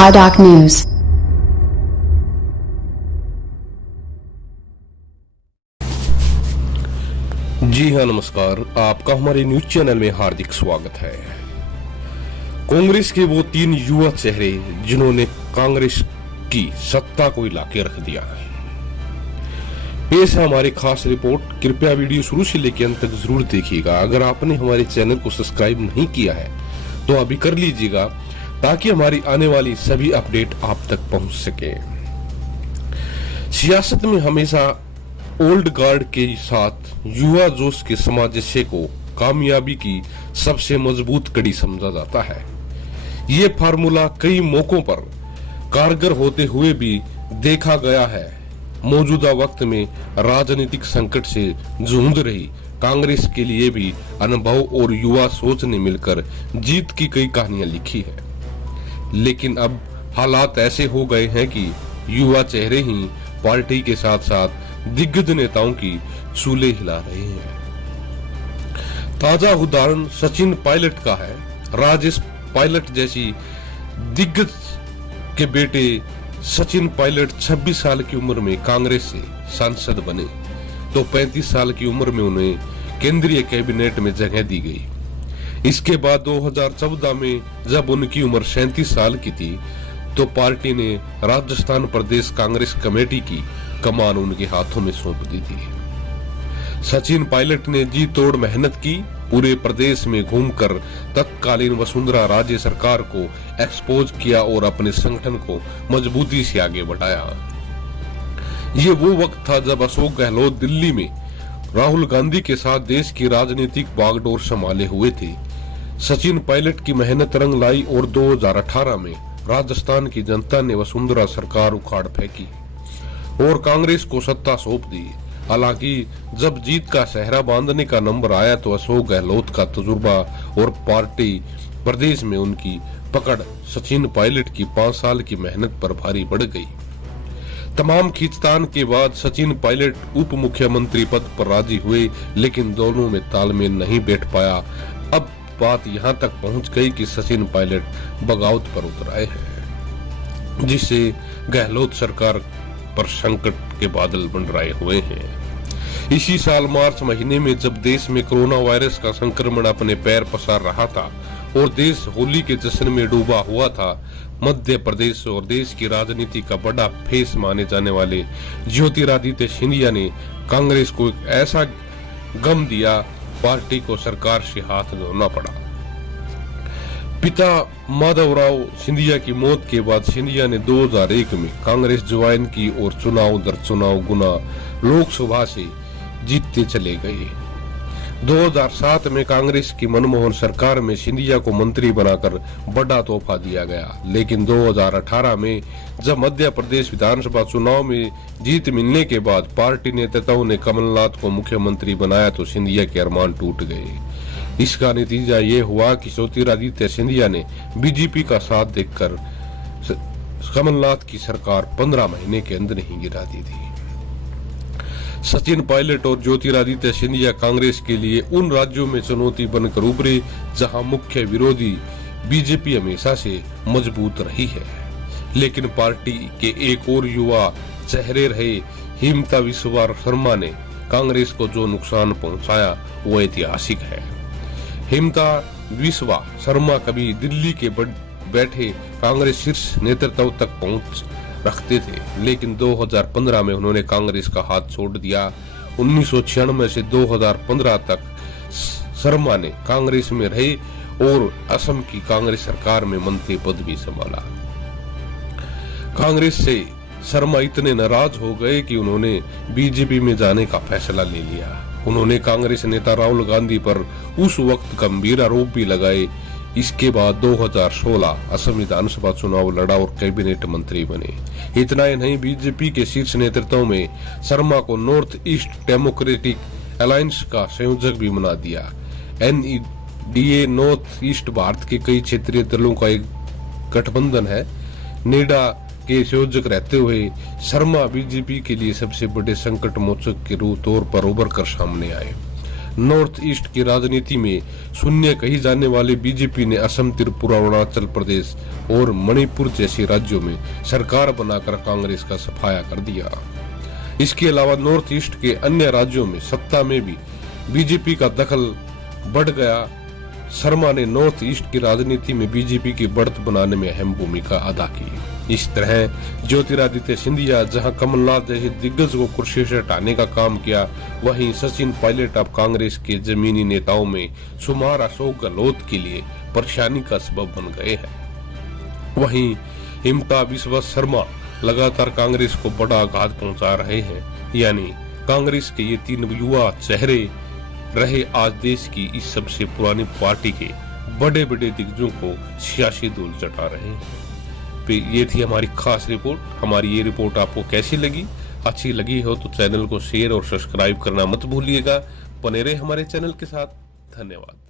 Khadak News. जी हाँ, नमस्कार। आपका हमारे न्यूज चैनल में हार्दिक स्वागत है। कांग्रेस के वो 3 युवा चेहरे जिन्होंने कांग्रेस की सत्ता को हिला के रख दिया है। पेश है हमारी खास रिपोर्ट। कृपया वीडियो शुरू से लेकर अंत तक जरूर देखिएगा। अगर आपने हमारे चैनल को सब्सक्राइब नहीं किया है तो अभी कर लीजिएगा, ताकि हमारी आने वाली सभी अपडेट आप तक पहुंच सके। सियासत में हमेशा ओल्ड गार्ड के साथ युवा जोश के सामंजस्य को कामयाबी की सबसे मजबूत कड़ी समझा जाता है। ये फार्मूला कई मौकों पर कारगर होते हुए भी देखा गया है। मौजूदा वक्त में राजनीतिक संकट से जूझ रही कांग्रेस के लिए भी अनुभव और युवा सोच ने मिलकर जीत की कई कहानियां लिखी है। लेकिन अब हालात ऐसे हो गए हैं कि युवा चेहरे ही पार्टी के साथ साथ दिग्गज नेताओं की चूल्हे हिला रहे हैं। ताजा उदाहरण सचिन पायलट का है। राजेश पायलट जैसी दिग्गज के बेटे सचिन पायलट 26 साल की उम्र में कांग्रेस से सांसद बने तो 35 साल की उम्र में उन्हें केंद्रीय कैबिनेट में जगह दी गई। इसके बाद 2014 में जब उनकी उम्र 37 साल की थी तो पार्टी ने राजस्थान प्रदेश कांग्रेस कमेटी की कमान उनके हाथों में सौंप दी थी। सचिन पायलट ने जी तोड़ मेहनत की। पूरे प्रदेश में घूमकर तत्कालीन वसुंधरा राजे सरकार को एक्सपोज किया और अपने संगठन को मजबूती से आगे बढ़ाया। ये वो वक्त था जब अशोक गहलोत दिल्ली में राहुल गांधी के साथ देश की राजनीतिक बागडोर संभाले हुए थे। सचिन पायलट की मेहनत रंग लाई और 2018 में राजस्थान की जनता ने वसुंधरा सरकार उखाड़ फेंकी और कांग्रेस को सत्ता सौंप दी। हालांकि जब जीत का सहरा बांधने का नंबर आया तो अशोक गहलोत का तजुर्बा और पार्टी प्रदेश में उनकी पकड़ सचिन पायलट की 5 साल की मेहनत पर भारी बढ़ गई। तमाम खींचतान के बाद सचिन पायलट उप मुख्यमंत्री पद पर राजी हुए, लेकिन दोनों में तालमेल नहीं बैठ पाया। अब बात यहाँ तक पहुँच गई कि सचिन पायलट बगावत पर उतर आए हैं, जिससे गहलोत सरकार पर संकट के बादल मंडराए हुए हैं। इसी साल मार्च महीने में जब देश में कोरोना वायरस का संक्रमण अपने पैर पसार रहा था और देश होली के जश्न में डूबा हुआ था, मध्य प्रदेश और देश की राजनीति का बड़ा फेस माने जाने वाले ज्योतिरादित्य सिंधिया ने कांग्रेस को एक ऐसा गम दिया, पार्टी को सरकार से हाथ धोना पड़ा। पिता माधवराव सिंधिया की मौत के बाद सिंधिया ने 2001 में कांग्रेस ज्वाइन की और चुनाव दर चुनाव गुना लोकसभा से जीतते चले गए। 2007 में कांग्रेस की मनमोहन सरकार में सिंधिया को मंत्री बनाकर बड़ा तोहफा दिया गया। लेकिन 2018 में जब मध्य प्रदेश विधानसभा चुनाव में जीत मिलने के बाद पार्टी नेताओं ने कमलनाथ को मुख्यमंत्री बनाया तो सिंधिया के अरमान टूट गए। इसका नतीजा ये हुआ कि ज्योतिरादित्य सिंधिया ने बीजेपी का साथ देकर कमलनाथ की सरकार 15 महीने के अंदर ही गिरा दी थी। सचिन पायलट और ज्योतिरादित्य सिंधिया कांग्रेस के लिए उन राज्यों में चुनौती बनकर उभरे जहां मुख्य विरोधी बीजेपी हमेशा से मजबूत रही है। लेकिन पार्टी के एक और युवा चेहरे रहे हिमंता विश्वा शर्मा ने कांग्रेस को जो नुकसान पहुंचाया वो ऐतिहासिक है। हिमंता विश्वा शर्मा कभी दिल्ली के बैठे कांग्रेस शीर्ष नेतृत्व तक पहुंच रखते थे, लेकिन 2015 में उन्होंने कांग्रेस का हाथ छोड़ दिया। 1996 से 2015 तक शर्मा ने कांग्रेस में रहे और असम की कांग्रेस सरकार में मंत्री पद भी संभाला। कांग्रेस से शर्मा इतने नाराज हो गए कि उन्होंने बीजेपी में जाने का फैसला ले लिया। उन्होंने कांग्रेस नेता राहुल गांधी पर उस वक्त गंभीर आरोप भी लगाए। इसके बाद 2016 असम विधानसभा चुनाव लड़ा और कैबिनेट मंत्री बने। इतना ही नहीं, बीजेपी के शीर्ष नेतृत्व में शर्मा को नॉर्थ ईस्ट डेमोक्रेटिक अलायंस का संयोजक भी बना दिया। NEDA नॉर्थ ईस्ट भारत के कई क्षेत्रीय दलों का एक गठबंधन है। नेडा के संयोजक रहते हुए शर्मा बीजेपी के लिए सबसे बड़े संकट मोचक के तौर पर उभर कर सामने आए। नॉर्थ ईस्ट की राजनीति में शून्य कही जाने वाले बीजेपी ने असम, त्रिपुरा, अरुणाचल प्रदेश और मणिपुर जैसे राज्यों में सरकार बनाकर कांग्रेस का सफाया कर दिया। इसके अलावा नॉर्थ ईस्ट के अन्य राज्यों में सत्ता में भी बीजेपी का दखल बढ़ गया। शर्मा ने नॉर्थ ईस्ट की राजनीति में बीजेपी की बढ़त बनाने में अहम भूमिका अदा की। इस तरह ज्योतिरादित्य सिंधिया जहां कमलनाथ जैसे दिग्गज को कुर्सी से हटाने का काम किया, वहीं सचिन पायलट अब कांग्रेस के जमीनी नेताओं में शुमार अशोक गहलोत के लिए परेशानी का सबब बन गए हैं। वहीं हिमता बिस्वा शर्मा लगातार कांग्रेस को बड़ा आघात पहुंचा रहे हैं। यानी कांग्रेस के ये 3 युवा चेहरे रहे आज देश की इस सबसे पुरानी पार्टी के बड़े बड़े दिग्गजों को सियासी धूल चटा रहे हैं। ये थी हमारी खास रिपोर्ट। हमारी ये रिपोर्ट आपको कैसी लगी? अच्छी लगी हो तो चैनल को शेयर और सब्सक्राइब करना मत भूलिएगा। बने रहे हमारे चैनल के साथ। धन्यवाद।